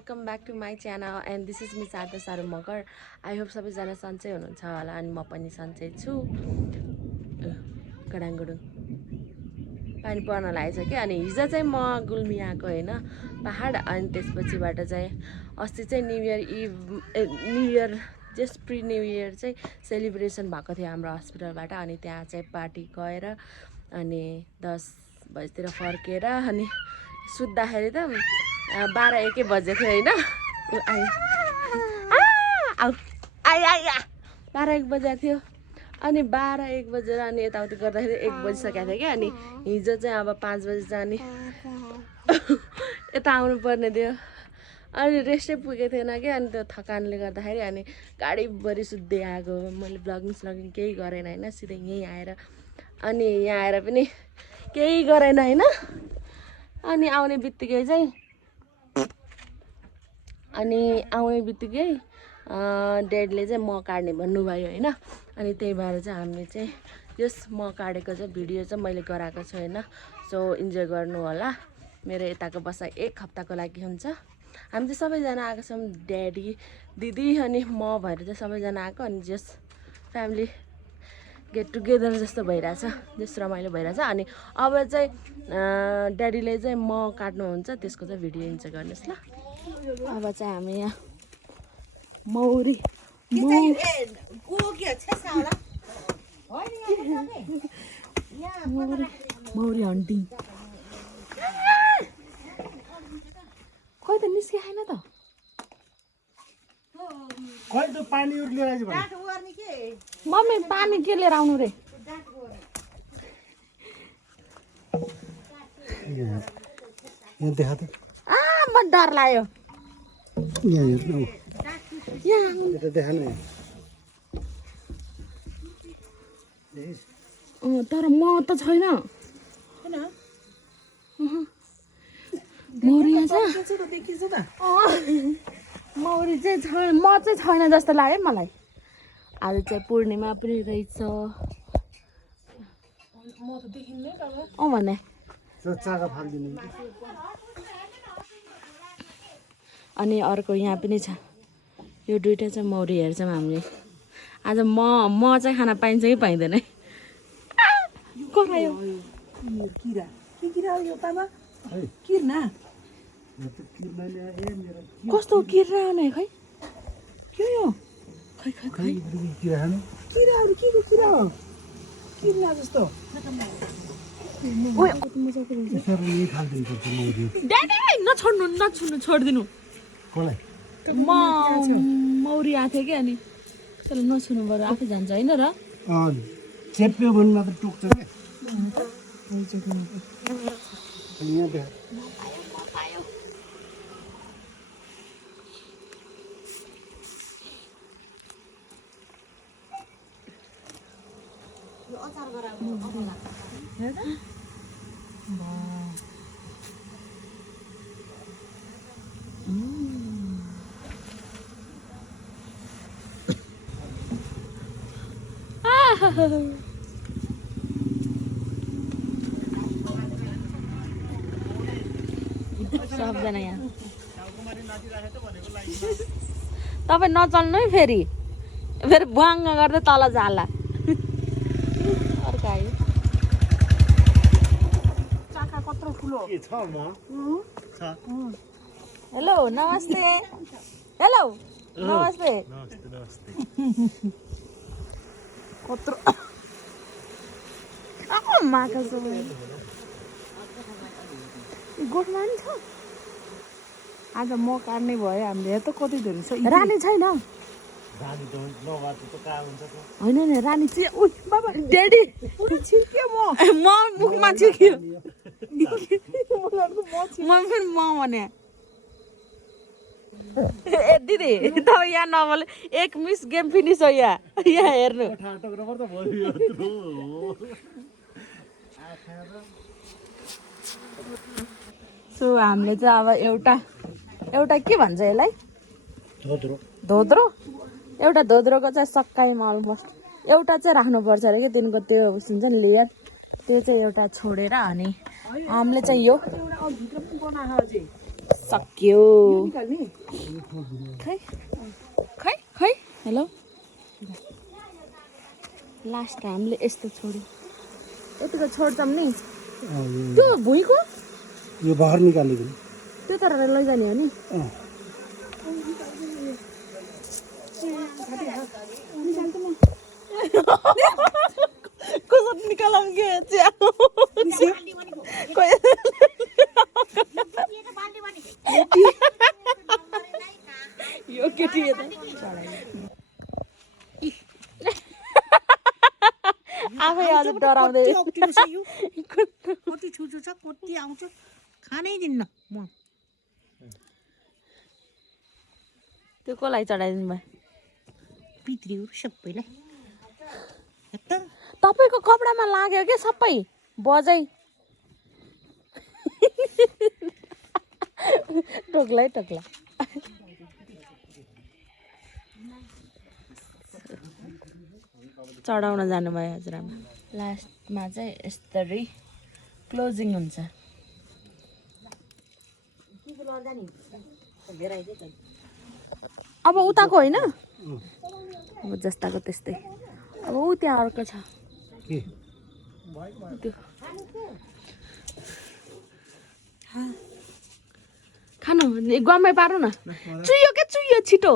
welcome back to my channel and this is Miss Arta Saru Magar. I hope सबैजना सन्चै हुनुहुन्छ होला अनि म पनि सन्चै छु। गडाङगडुङ पानी पर्न लागेछ के अनि हिजो चाहिँ म गुल्मी आएको हैन पहाड अनि त्यसपछिबाट चाहिँ अस्ति चाहिँ new year just pre new year चाहिँ सेलिब्रेसन भएको थियो हाम्रो हस्पिटलबाट अनि त्यहाँ चाहिँ पार्टी गएर अनि 10 बजेतिर फर्केर अनि सुत्दाखेरि त 12-1 बजे थियो हैन आइ 12-1 बजे थियो अनि 12-1 बजेर अनि यताउति गर्दाखेरि 1 बजिसकेको थियो क्या अनि हिजो चाहिँ अब 5 बजे जाने यता आउनु पर्ने थियो अनि रेस्टै पुगेको थिएन क्या अनि त्यो थकानले गर्दाखेरि अनि गाडीभरि सुत्दै आएको मैले ब्लगिङ केही गरेन हैन सिधै यहीँ आएर अनि यहाँ आएर पनि केही गरेन हैन अनि आउने बित्तिकै ड्याडीले चाहिँ म काट्ने भन्नुभयो हैन अनि त्यही भएर चाहिँ हामीले चाहिँ यस म काटेको चाहिँ भिडियो चाहिँ मैले गराएको छु हैन सो इन्जोय गर्नु होला मेरो यताको बसाइ 1 हप्ताको लागि हुन्छ हामी चाहिँ सबैजना आएको छौँ ड्याडी दिदी अनि म भएर चाहिँ सबैजना आएको अनि जस फ्यामिली गेट टुगेदर जस्तो भइरहेछ जस रमाइलो भइरहेछ अनि अब चाहिँ ड्याडीले चाहिँ म काट्नुहुन्छ त्यसको चाहिँ भिडियो इन्जोय गर्नुहोस् ल अब चाहिँ हामी यहाँ मौरी हन्टिङ खोइ त निस्किआएन त खोइ त पानी लिएर आइज भने मम्मी पानी के लिएर आउनु रे यहाँ देखा त म डर लाग्यो यहाँ हेर्नु यता देखा न तर म त छैन मौरी यहाँ छ मौरी चाहिँ छैन म चाहिँ छैन जस्तो लाग्यो मलाई आज चाहिँ पूर्णिमा पनि रहेछ भने अनि अर्को यहाँ पनि छ यो दुईटा चाहिँ मौरी हेर्छौँ हामीले आज म चाहिँ खाना पाइन्छ कि पाइँदैन करायो किरा के किरा हो यो तामा किर्ना कस्तो किरा आउने खै के यो खै खै खै किराहरु के को किरा हो किर्ना जस्तो ओए मजाको हुन्छ ड्याडी नछुनु छोड्दिनु कसलाई मौरी आएको थियो कि अनि त्यसले नछुनु बरु आफै जान्छ हैन र चेप्यो भने मात्र टोक्छ क्या यहाँ देख सबजना यहाँ तपाईँ नचल्नु है फेरि बुवाङ्ग गर्दै तल जाला अर्को आयो चाका कत्रो ठुलो के छ म छ हेलो नमस्ते हेलो नमस्ते कत्रो माका गोठमा नि छ आज म काट्ने भयो हामीले त कति धेरै छ रानी छैन होइन नि रानी चाहिँ उही बाबा ड्याडी छिर्क्यो म मुखमा छिर्क्यो म पनि म भने ए दिदी तपाईँ यहाँ नबोले 1 मिस गेम फिनिस हो यहाँ हेर्नु सो हामीले चाहिँ अब एउटा के भन्छ यसलाई धोद्रो एउटा धोद्रोको चाहिँ सक्काइमा अलमोस्ट एउटा चाहिँ राख्नुपर्छ अरे कि तिनको त्यो हुन्छ नि लेयर त्यो चाहिँ एउटा छोडेर अनि हामीले चाहिँ यो सक्यो निकाल्ने खै खै खै हेलो लास्ट हामीले यस्तो छोड्यो यतिको छोड्छौँ नि त्यो भुइँको यो बाहिर निकालेको नि। त्यो तर लैजाने हो नि कसरी निकालौँ के यो केटी आफै अझ डराउँदै कति छुछु छ कति आउँछ खानै दिन्न म त्यो कसलाई चढाइदिनु भयो पितृहरू सबैलाई तपाईँको कपडामा लाग्यो क्या सबै बजै टोक्ला टोक्ला चढाउन जानुभयो हजुरआमा लास्टमा चाहिँ यसरी क्लोजिङ हुन्छ अब उताको होइन अब जस्ताको त्यस्तै अब ऊ त्यहाँ अर्को छ के त्यो खानु गमै पार्नु न चुयो के चुयो छिटो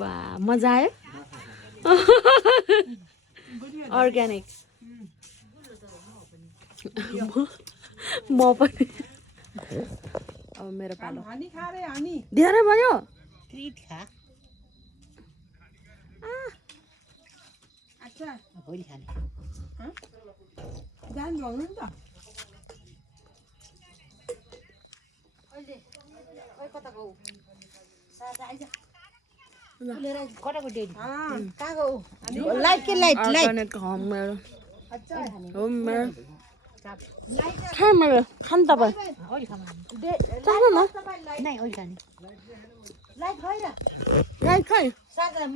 बा मजा आयो अर्ग्यानिक म पनि अब मेरो पालो धेरै भयो भोलि खाने जानु भन्नु नि त लाइट के लाइट लाइट अर्ग्यानिक हो मेरो हो मेरो खा मेरो खानु तपाईँ चाहनु न नै ओइ खाने लाइट खै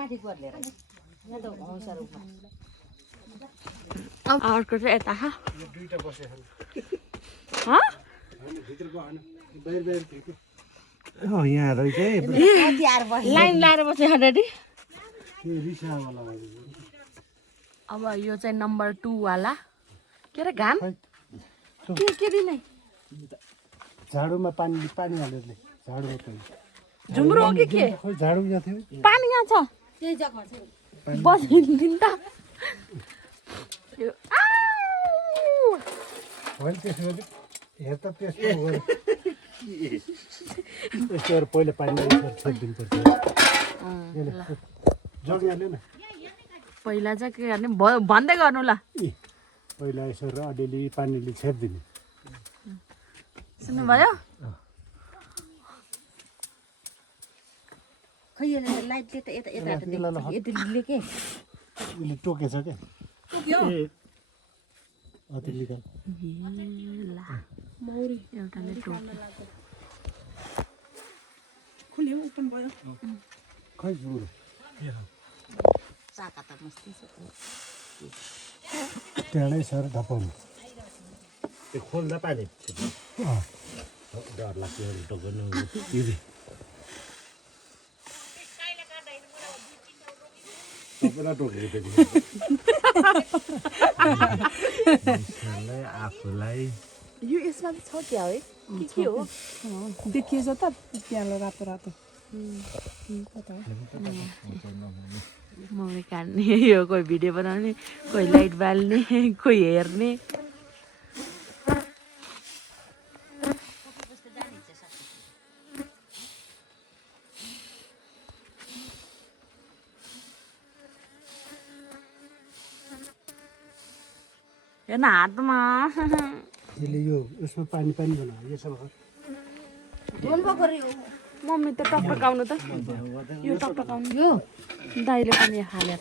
माथि गरेर यहाँ त हौसा रूपमा अब अर्को चाहिँ यता यो दुईटा बसेछ हाँ भित्रको हैन बाहिर बाहिर थियो कि यहाँ रहेछ है लाइन लाएर बस्यो अलरेडी त्यो रिक्सावाला अब यो चाहिँ नम्बर 2 वाला के अरे घाम के दिने झाडुमा पानी पानी हालेर ले झाडुमा पानी झुम्रो हो कि के खोइ झाडु यहाँ थियो पानी यहाँ छ त्यही जग्गा छ बसिदिनु त यो होइन त्यसो भने हेर त त्यस्तो गरे यस्तो पहिला पानी छेकिदिनु पर्छ जग हाल्यो न पहिला चाहिँ के गर्ने भन्दै गर्नु ल पहिला यसो र अलिअलि पानीले छेपिदिने सुन्नुभयो खै यो लाइटले त यता यता यतिले के उसले टोकेछ क्या अति निकाल मौरी एउटाले टोक्यो खुल्यो ओपन भयो खै जुरो चाका त मस्ती छ त्यहाँडै सर धपाउनु त्यो खोल्दा पानी डर लाग्छ टोक्नु सबैलाई टोकेको थियो आफूलाई यो यसमा चाहिँ छ क्या है के हो देखिएछ त त्यहाँ रातो रातो मौरी काट्ने यो कोही भिडियो बनाउने कोही लाइट बाल्ने कोही हेर्ने हेर्न हातमा यसले यो उसमा पानी पानी बनायो यसो मम्मी त टकटकाउनु त यो टकटकाउनु यो दाइले पनि हालेर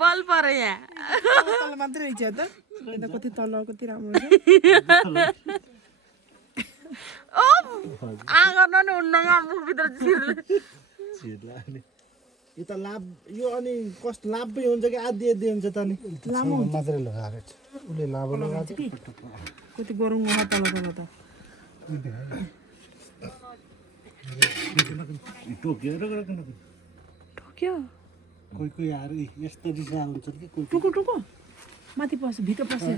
बल पर्यो यहाँ मात्रै रहेछ त यता कति तल कति राम्रो छ ओ आँगन नि हुन्न यहाँ मुखभित्र छिर्ला अनि यो त लाभ यो अनि कस्तो लाभ पनि हुन्छ कि आधी आधी हुन्छ त नि लामो हुन्छ मात्रै लगाएको छ उसले लाभ लगाएको छ कति गरौँ तल तल त टोक्यो र ठोक्यो कोही कोही आएर यस्तो रिसा हुन्छ कि कोही टुकु टुकु माथि पस्यो भित्र पस्यो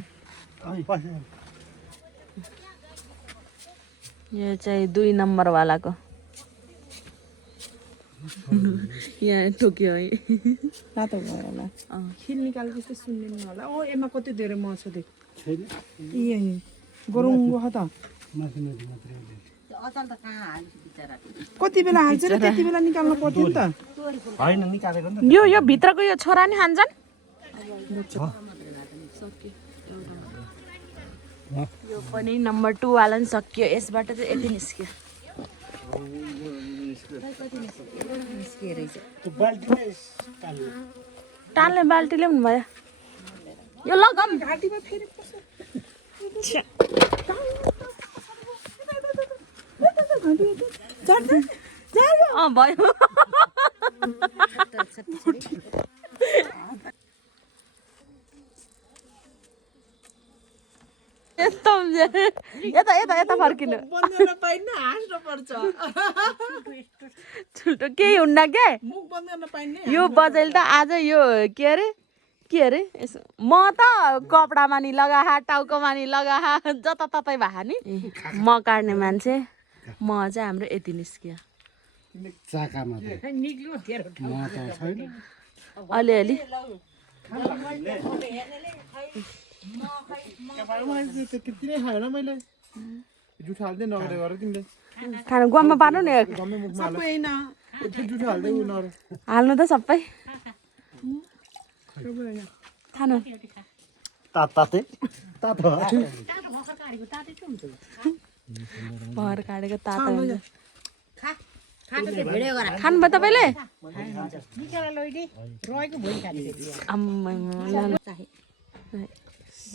यो चाहिँ 2 नम्बरवालाको यहाँ ठोक्यो है रातो भयो होला खिल निकालेको चाहिँ सुन्दैन होला ओ यसमा कति धेरै मर्छ देख छैन ए गरौँ गयो त माथि माथि मात्रै कति बेला हाल्छ र त्यति बेला निकाल्नु पर्थ्यो नि त होइन निकालेको नि यो भित्रको यो छोरा नि खान्छन् यो पनि नम्बर 2 वाला नि सक्यो यसबाट चाहिँ यति निस्क्यो त्यो बाल्टीमै टाल्ने बाल्टी ल्याउनु भयो यो लगम घाँटीमा फेरि पस्यो भयो यस्तो यता यता यता फर्किनु बन्दैन पाइन्न हाँस्नु पर्छ छुटो केही हुन्न के मुख बन्द गर्न पाइन्न यो बजेल त आज यो के अरे म त कपडामा नि लगा टाउकोमा नि लगा जताततै भए नि म काट्ने मान्छे म चाहिँ हाम्रो यति निस्क्यो चाकामा अलिअलि त्यति नै खाएन मैले जुठो हाल्दै नगरे गर तिमीले खानु गुवामा पार्नु नि गम्मै मुखमा हाल होइन यति जुठो हाल्दै उ नगर हाल्नु त सबै खानु ताते तातो भर काटेको तातो हुन्छ खानुभयो तपाईँले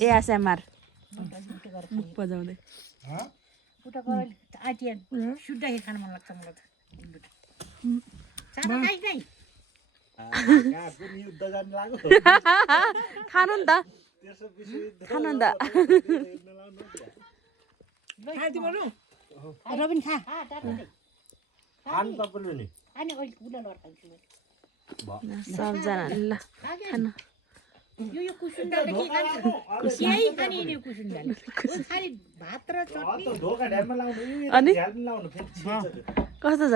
एएसएमआर मुख बजाउँदै खानु नि त खानु नि त रबिन खा सबजना ल खानु यो कुसुन्डाले के खान्छ यही खाने नि कुसुन्डाले खाली भात र चटनी अनि कस्तो छ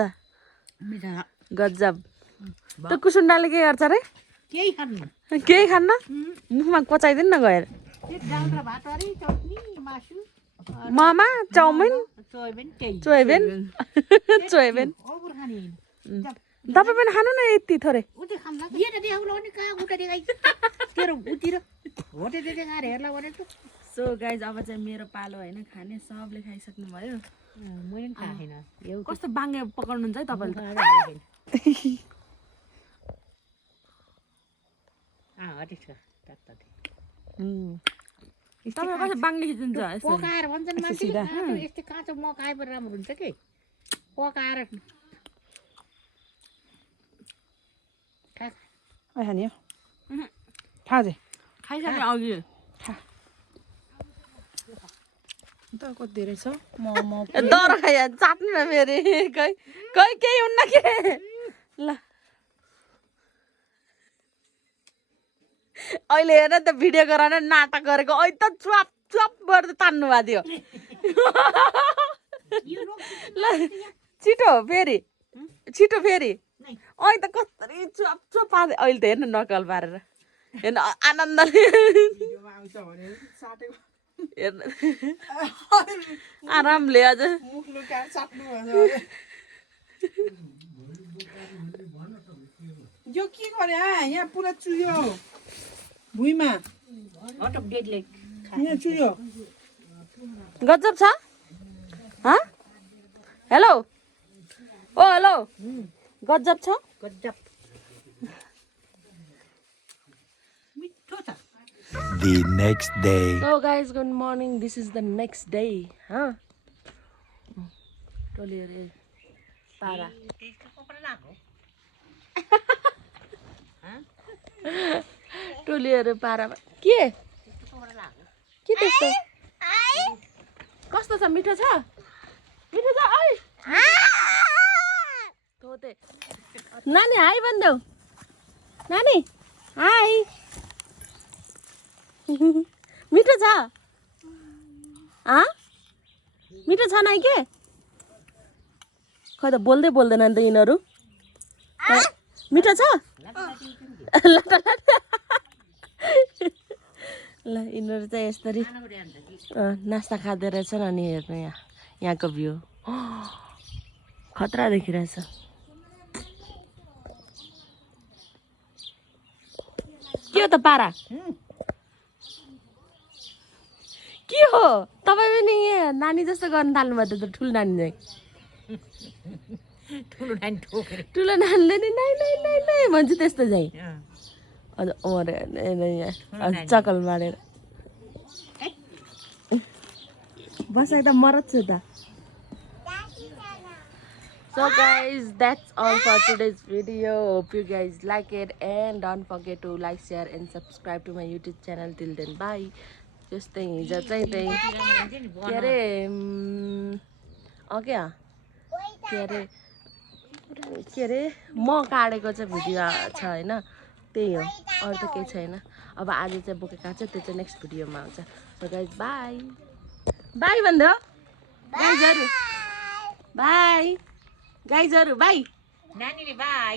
मिठा गजब त कुसुन्डाले के गर्छ रे केही खान्न केही खान्न मुखमा कोचाइदिनु न गएर एक दाल र भात अरे चटनी मासु ममा चाउमिन सोयाबिन त्यही चोइबेन चोइबेन ओभर खाने तपाईँ पनि खानु न यति थोरै उते खाम्ला ये न देखाउला नि कहाँ उता देखाइ तेरो उतिर होटे देखाएर हेर्ला भनेको सो गाइज अब चाहिँ मेरो पालो होइन खाने सबले खाइसक्नु भयो मैले पनि खाएको छैन यो कस्तो बाङ्गे पकाउनुहुन्छ है तपाईँले हटे छ तपाईँ कसरी बाङ्गे खिच्नुहुन्छ यसो पकाएर भन्छन् मान्छेले यस्तै काँचो मकाए पनि राम्रो हुन्छ के पकाएर खाने हो खा दे खाइसक्यो अघि त कति धेरै छ मोमो दर खाइ चाट्नु न फेरि केही हुन्न के ल अहिले हेर त भिडियो गराएर नाटक गरेको अहिले त चुप चुप गरेर तान्नु भएको थियो ल छिटो फेरि अहिले त कसरी चुप चुप पार्दै अहिले त हेर्नु नकल पारेर हेर्नु आनन्दले हेर्नु आरामले अझ यो के गरे यहाँ पुरा चुयो भुइँमा यहाँ चुयो गजब छ हेलो ओ हेलो गजब छ गजब मिठो छ The next day. So guys, good morning. This is the next day. Huh? टोलीहरु पारा टोलीहरु पारामा के त्यस्तो कस्तो छ मिठो छ मिठो छ ओइ तोते नानी हाई भन्देऊ नानी हाई मिठो छ मिठो छ नै के खै त बोल्दै बोल्दैनन् त यिनीहरू मिठो छ ल यिनीहरू चाहिँ यसरी नास्ता खाँदै रहेछन् अनि हेर्नु यहाँको भ्यू खतरा देखिरहेछ के हो त पारा के हो तपाईँ पनि यहाँ नानी जस्तो गर्न थाल्नुभयो त ठुलो नानी चाहिँ ठुलो नानीले नि नाइ नाइ नाइ नाइ भन्छ त्यस्तो चाहिँ अझ यहाँ चकल मारेर बसाइ त मरत छु त So guys, that's all for today's video. Hope you guys like it and don't forget to like, share and subscribe to my YouTube channel. Till then, bye. जस्तै हिजो चाहिँ त्यही के अरे के अरे म काटेको चाहिँ भिडियो छ होइन त्यही हो अरू त केही छैन अब आज चाहिँ बोकेको छ त्यो चाहिँ नेक्स्ट भिडियोमा आउँछ सो गाइज बाई बाई भन्दै हो गाइजहरू बाई गाइजहरू बाई नानीले बाई